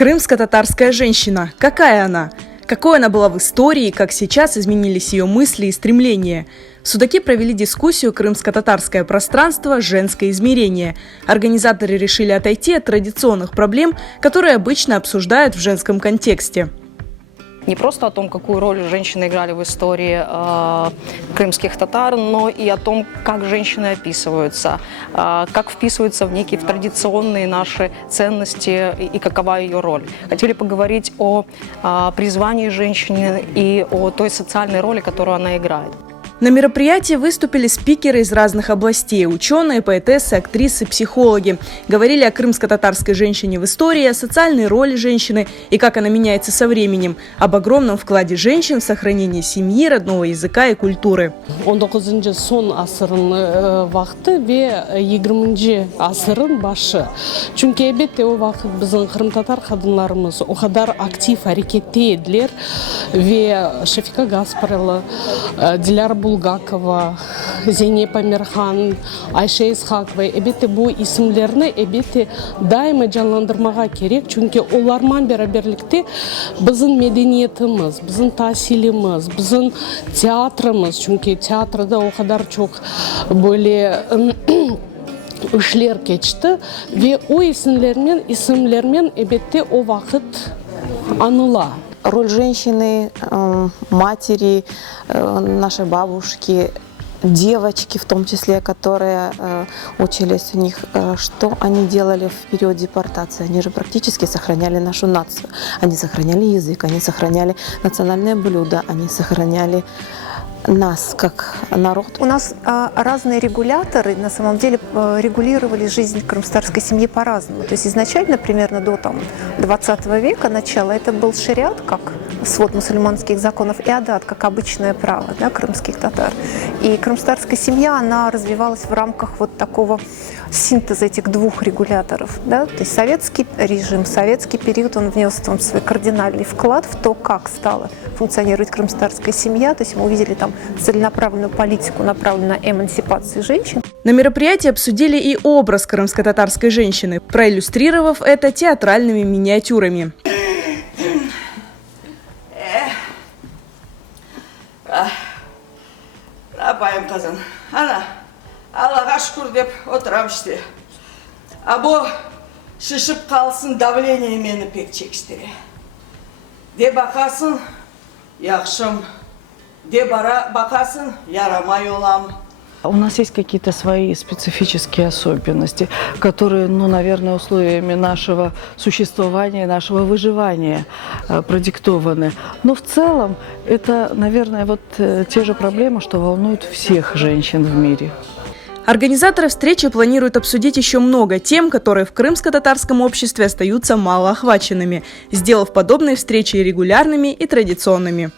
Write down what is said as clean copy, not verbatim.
Крымско-татарская женщина. Какая она? Какой она была в истории, как сейчас изменились ее мысли и стремления? Судаки провели дискуссию «Крымско-татарское пространство. Женское измерение». Организаторы решили отойти от традиционных проблем, которые обычно обсуждают в женском контексте. Не просто о том, какую роль женщины играли в истории крымских татар, но и о том, как женщины описываются, как вписываются в некие традиционные наши ценности и какова ее роль. Хотели поговорить о призвании женщины и о той социальной роли, которую она играет. На мероприятии выступили спикеры из разных областей – ученые, поэтессы, актрисы, психологи. Говорили о крымско-татарской женщине в истории, о социальной роли женщины и как она меняется со временем, об огромном вкладе женщин в сохранение семьи, родного языка и культуры. 19 сон асырын вақты ве 20 асырын башы. Чүнки әлбетте о вақыт біздің қырым-татар қадынларымыз о қадар актив әрекетте еділер ве Шафика Гаспарова, Диляр Булгакова, Зейнеп Амирхан, Айша Исхакова. Әлбетте бұл исемлерні әлбетте дайыма жанландырмаға керек, чүнки олармен бәраберлікте біздің медениетіміз, біздің тасиліміз, біздің театрымыз, чүнки театрда о қадар çok böyle işler geçti ve o isimlerмен әлбетте о вақыт аныла. Роль женщины, матери, нашей бабушки, девочки в том числе, которые учились у них, что они делали в период депортации. Они же практически сохраняли нашу нацию. Они сохраняли язык, они сохраняли национальное блюдо, они сохраняли нас как народ. У нас разные регуляторы на самом деле регулировали жизнь крымско-татарской семьи по-разному. То есть изначально, примерно до 20 века начала, это был шариат, как свод мусульманских законов, и адат, как обычное право, да, крымских татар. И крымско-татарская семья, она развивалась в рамках вот такого синтеза этих двух регуляторов. Да? То есть советский режим, советский период, он внес там свой кардинальный вклад в то, как стала функционировать крымско-татарская семья. То есть мы увидели там целенаправленную политику, направленную на эмансипацию женщин. На мероприятии обсудили и образ крымско-татарской женщины, проиллюстрировав это театральными миниатюрами. Аллаға шүкір деп отырам іште. Або шышып қалсын давление мені пек чекіштіре. Де бақасын, яқшым. Де бақасын, ярамай олам. У нас есть какие-то свои специфические особенности, которые, наверное, условиями нашего существования, нашего выживания продиктованы. Но в целом это, наверное, вот те же проблемы, что волнуют всех женщин в мире. Организаторы встречи планируют обсудить еще много тем, которые в крымско-татарском обществе остаются малоохваченными, сделав подобные встречи регулярными и традиционными.